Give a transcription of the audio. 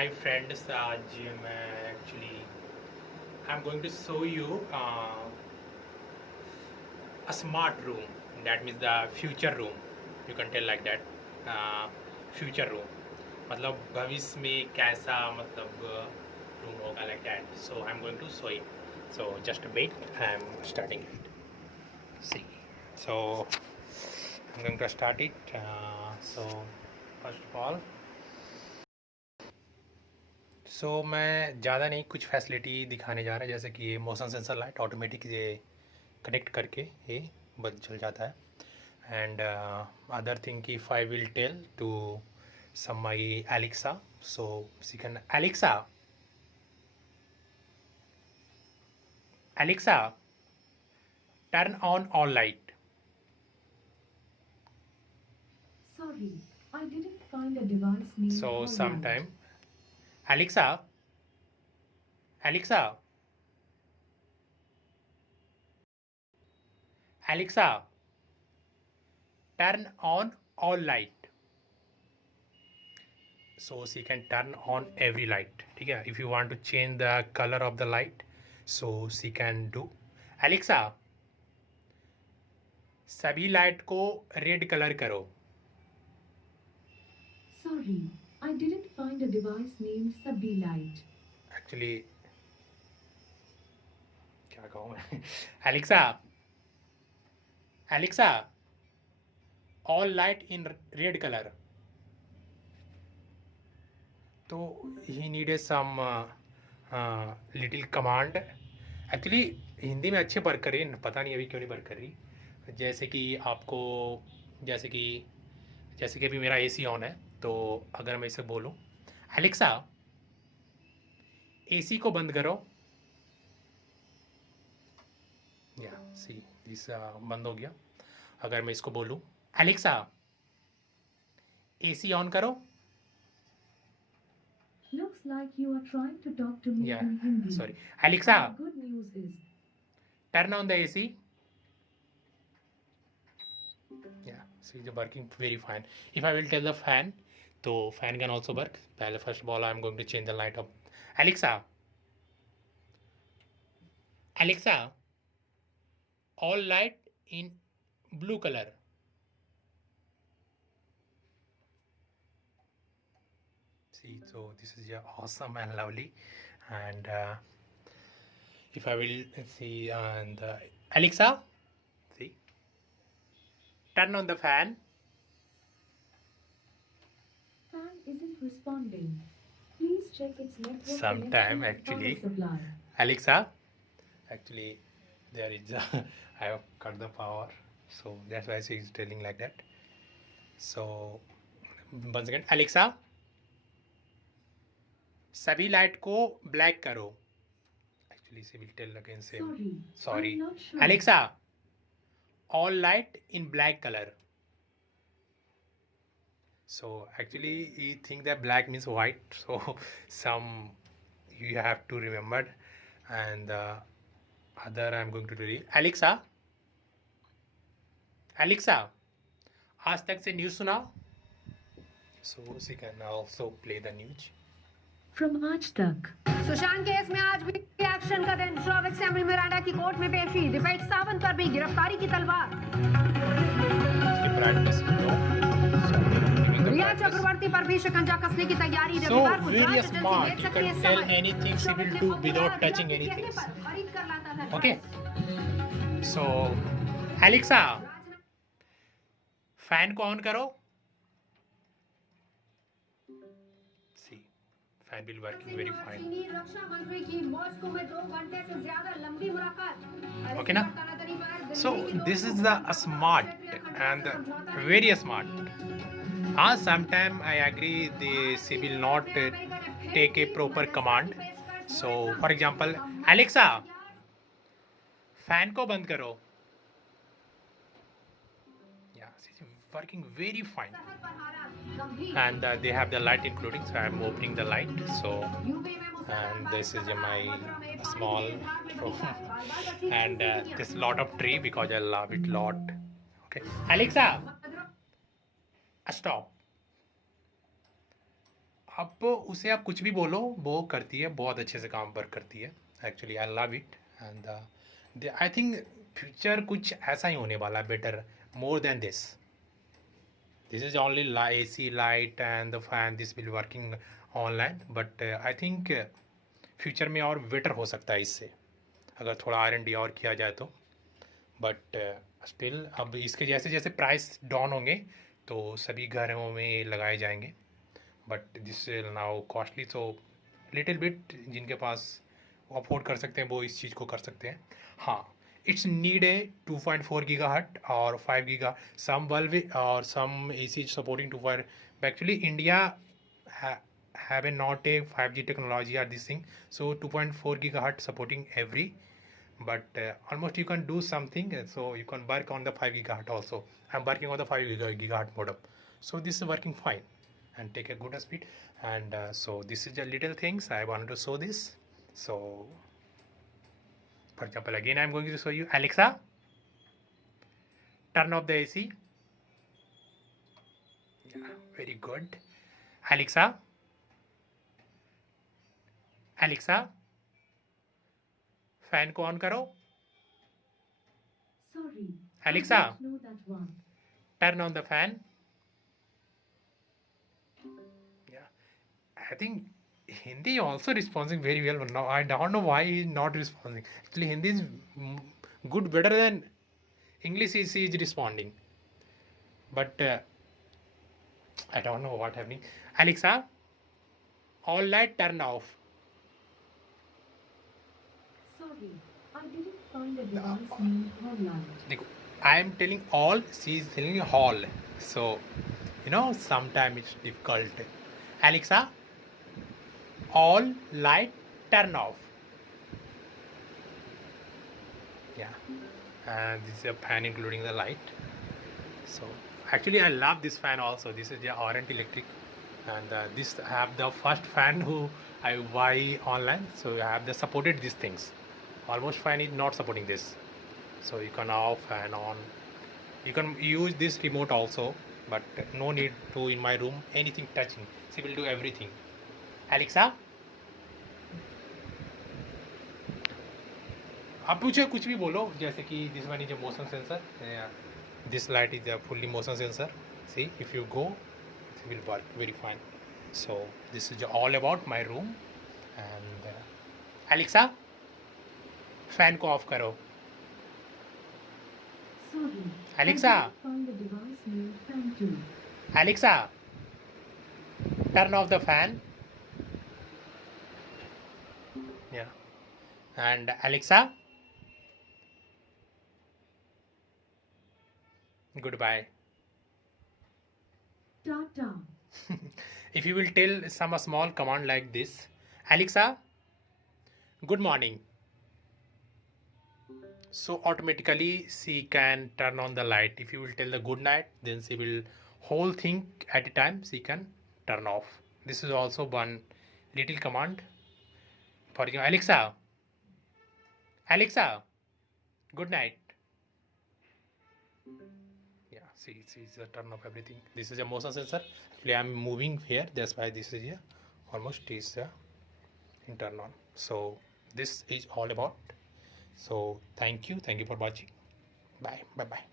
Hi friends, आज मैं actually I'm going to show you a smart room. That means the future room. You can tell like that. Future room. मतलब भविष्य में कैसा मतलब room होगा like that. So I'm going to show it. So just wait. I'm starting it. See. So I'm going to start it. So first of all. मैं ज़्यादा नहीं कुछ फैसिलिटी दिखाने जा रहा है, जैसे कि ये मोशन सेंसर लाइट ऑटोमेटिक ये कनेक्ट करके ये बंद चल जाता है एंड अदर थिंग की I will tell to some my Alexa so she can Alexa Alexa turn on all light. Sorry, I didn't find a device named So All sometime Light. Alexa, Alexa, Alexa, turn on all light. So she can turn on every light. ठीक है. If you want to change the color of the light, so she can do. Alexa, सभी light को red colour करो. Sorry, I didn't find a device named Sabhi Light. Actually क्या कहूँ मैं. Alexa, Alexa, all light in red colour. तो ही needed some little command. Actually Hindi में अच्छे वर्क कर रही है, पता नहीं अभी क्यों नहीं वर्क कर रही. जैसे कि आपको जैसे कि अभी मेरा एसी ऑन है, तो अगर मैं इसे बोलूँ एलेक्सा एसी को बंद करो, या सी दिस बंद हो गया. अगर मैं इसको बोलूँ एलेक्सा एसी ऑन करो. Looks like you are trying to talk to me Yeah, in Hindi. sorry. Alexa, The good news is, turn on the AC. Yeah, see the working very fine. If I will tell the fan, तो fan can also work. पहले first of all I am going to change the light of Alexa. Alexa, all light in blue color. See, so this is awesome and lovely. And if I will see and Alexa, see, turn on the fan. fan isn't responding. Please check its network Sometime connection and actually, power supply. Alexa, actually there is I have cut the power, so that's why she is telling like that. So once again, Alexa, सभी light को black करो. Actually she will tell again same. Sorry. I'm not sure. Alexa, all light in black color. So actually you think that black means white, so some you have to remember. And other I'm going to do it. Alexa, Alexa, आज तक से news सुनाओ. So she can also play the news. From Aaj Tak. Sushant case में आज भी action का दिन. श्रावक सैमुअल मिरांडा की कोर्ट में पेशी. दिपेश सावंत पर भी गिरफ्तारी की तलवार. इसकी brightness low. So giving the Riya brightness. चक्रवर्ती पर भी शिकंजा कसने की तैयारी. So रविवार को very जांच smart. एजेंसी You ले सकती can है tell समय. anything she will do without touching anything. खरीद कर लाता था. Okay. So Alexa, फैन को ऑन करो. See, fan will working very fine. चीनी रक्षा मंत्री की मॉस्को में 2 घंटे से ज्यादा लंबी मुलाकात. Okay ना? So this is the smart and very smart. Sometime I agree she will not take a proper command. So for example, Alexa, fan को बंद करो. Yeah, she's working very fine. And they have the light including, so I'm opening the light. So and this is my small room and this lot of tree because I love it lot. Okay, Alexa, stop. अब उसे आप कुछ भी बोलो, वो करती है, बहुत अच्छे से काम वर्क करती है। Actually I love it. And I think future कुछ ऐसा ही होने वाला है, better, more than this. This is only AC light and the fan, this will working online, but I think future में और बेटर हो सकता है इससे, अगर थोड़ा R&D और किया जाए तो। बट स्टिल अब इसके जैसे जैसे प्राइस डाउन होंगे तो सभी घरों में लगाए जाएंगे। But this now costly, so little bit जिनके पास अफोर्ड कर सकते हैं वो इस चीज़ को कर सकते हैं। हाँ, इट्स नीड ए 2.4 गीगाहर्ट और 5 गीगा सम बल्ब और सम AC supporting 2. Actually India have a not a 5G technology or this thing, so 2.4 gigahertz supporting every, but almost you can do something, so you can work on the 5 gigahertz also. I'm working on the 5 gigahertz modem, so this is working fine and take a good speed. And so this is the little things I wanted to show this. So for example, again I'm going to show you. Alexa, turn off the AC. Yeah, very good. Alexa, fan को on करो. Sorry. Alexa, I don't know that one. turn on the fan. Yeah, I think Hindi also responding very well, but now I don't know why he is not responding. Actually Hindi is good, better than English. He is responding, but I don't know what happening. Alexa, all light turn off. Sorry, I didn't find a device named Hotline. देखो, I am telling all, she is telling all, so sometimes it's difficult. Alexa, all light turn off. Yeah, and this is a fan including the light. So actually I love this fan also. This is the Orient Electric, and this I have the first fan who I buy online, so I have the supported these things. Almost fan is not supporting this, so you can off and on. You can use this remote also, but no need to in my room anything touching. She will do everything. Alexa, आप पूछे कुछ भी बोलो, जैसे कि this one is a motion sensor, this light is a fully motion sensor. See, if you go, it will work very fine. So this is all about my room. And Alexa, fan को off करो. Sorry. Alexa. I didn't find a device named Fan 2. Alexa, turn off the fan. Yeah. And Alexa, goodbye. Tata. If you will tell some small command like this, Alexa, good morning, so automatically she can turn on the light. If you will tell the good night, then she will whole thing at a time she can turn off. This is also one little command for you. Alexa, good night. Yeah, see the turn off everything. This is a motion sensor. Actually I'm moving here, that's why this is here almost is in turn on. So this is all about. So thank you for watching. Bye bye.